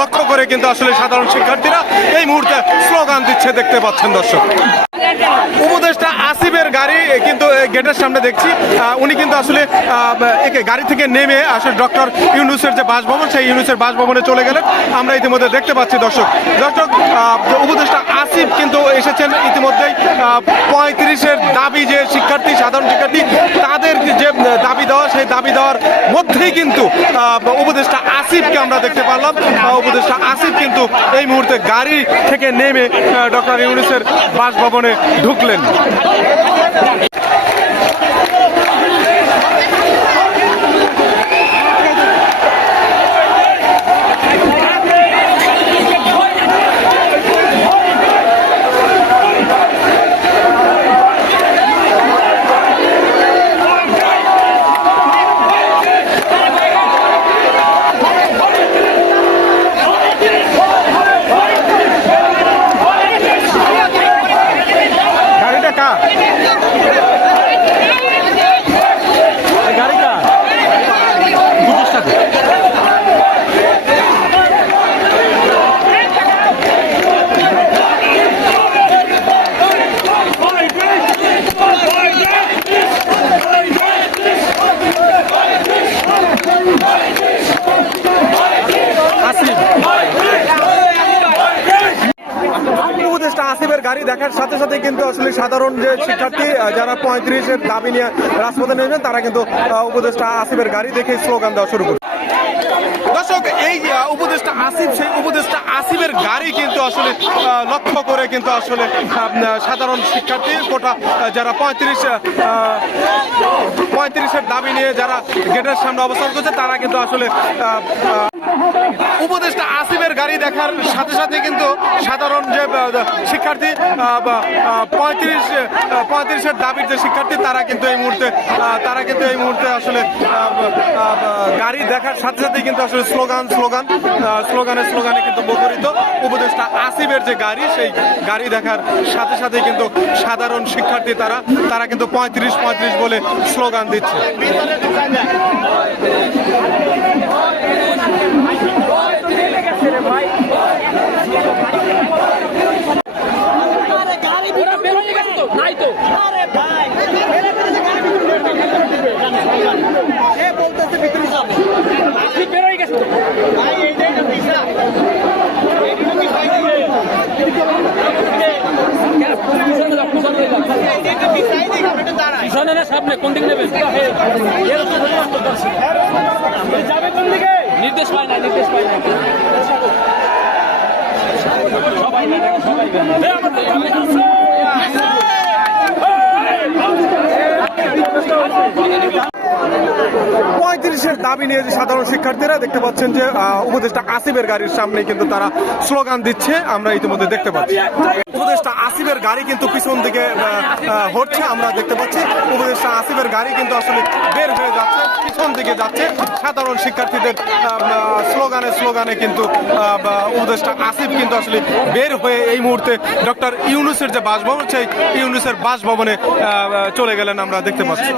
লক্ষ্য করে কিন্তু আসলে সাধারণ শিক্ষার্থীরা এই মুহূর্তে স্লোগান দিচ্ছে দেখতে পাচ্ছেন দর্শক। উপদেষ্টা আসিফের গাড়ি কিন্তু গেটের সামনে দেখছি। উনি কিন্তু আসলে গাড়ি থেকে নেমে আসলে ডক্টর ইউনুসের যে বাসভবন, সেই ইউনুসের বাসভবনে চলে গেলেন। আমরা ইতিমধ্যে দেখতে পাচ্ছি দর্শক। দর্শক উপদেষ্টা আসিফ কিন্তু এসেছেন ইতিমধ্যেই পঁয়ত্রিশের দাবি যে শিক্ষার্থী, সাধারণ শিক্ষার্থী তাদের যে দাবি দেওয়া সেই দাবি দেওয়ার মধ্যেই কিন্তু উপদেষ্টা আসিফকে আমরা দেখতে পারলাম। উপদেষ্টা আসিফ কিন্তু এই মুহূর্তে গাড়ি থেকে নেমে ডক্টর ইউনিসের বাসভবনে ঢুকলেন। ¡Viva! গাড়ি দেখার সাথে সাথে কিন্তু আসলে সাধারণ যে শিক্ষার্থী যারা পঁয়ত্রিশের দাবি নিয়ে রাজপথে নেমেছেন, তারা কিন্তু উপদেষ্টা আসিফের গাড়ি দেখে স্লোগান দেওয়া শুরু করে উপদেষ্টা আসিফ, সেই উপদেষ্টা আসিফের গাড়ি কিন্তু আসলে লক্ষ্য করে কিন্তু আসলে সাধারণ শিক্ষার্থী কোটা যারা পঁয়ত্রিশ পঁয়ত্রিশের দাবি নিয়ে যারা গেটের সামনে অবস্থান করছে, তারা কিন্তু আসলে উপদেষ্টা আসিফের গাড়ি দেখার সাথে সাথে কিন্তু সাধারণ যে শিক্ষার্থী পঁয়ত্রিশ পঁয়ত্রিশের দাবির যে শিক্ষার্থী, তারা কিন্তু এই মুহূর্তে তারা কিন্তু এই মুহূর্তে আসলে গাড়ি দেখার সাথে সাথে কিন্তু আসলে স্লোগান স্লোগান স্লোগানে স্লোগানে কিন্তু মুখরিত উপদেষ্টা আসিফের যে গাড়ি, সেই গাড়ি দেখার সাথে সাথে কিন্তু সাধারণ শিক্ষার্থী তারা তারা কিন্তু পঁয়ত্রিশ পঁয়ত্রিশ বলে স্লোগান দিচ্ছে। পিছনে নির্দেশ পায় না নির্দেশ পায় না। পঁয়ত্রিশের দাবি নিয়ে যে সাধারণ শিক্ষার্থীরা দেখতে পাচ্ছেন যে উপদেষ্টা আসিফের গাড়ির সামনে কিন্তু তারা স্লোগান দিচ্ছে। আমরা ইতিমধ্যে দেখতে পাচ্ছি। উপদেষ্টা আসিফের গাড়ি কিন্তু পিছন দিকে হচ্ছে। আমরা দেখতে পাচ্ছি উপদেষ্টা আসিফের গাড়ি কিন্তু আসলে বের হয়ে যাচ্ছে, পিছন দিকে যাচ্ছে। সাধারণ শিক্ষার্থীদের স্লোগানে স্লোগানে কিন্তু উপদেষ্টা আসিফ কিন্তু আসলে বের হয়ে এই মুহূর্তে ডক্টর ইউনুসের যে বাসভবন, সেই ইউনুসের বাসভবনে চলে গেলেন আমরা দেখতে পাচ্ছি।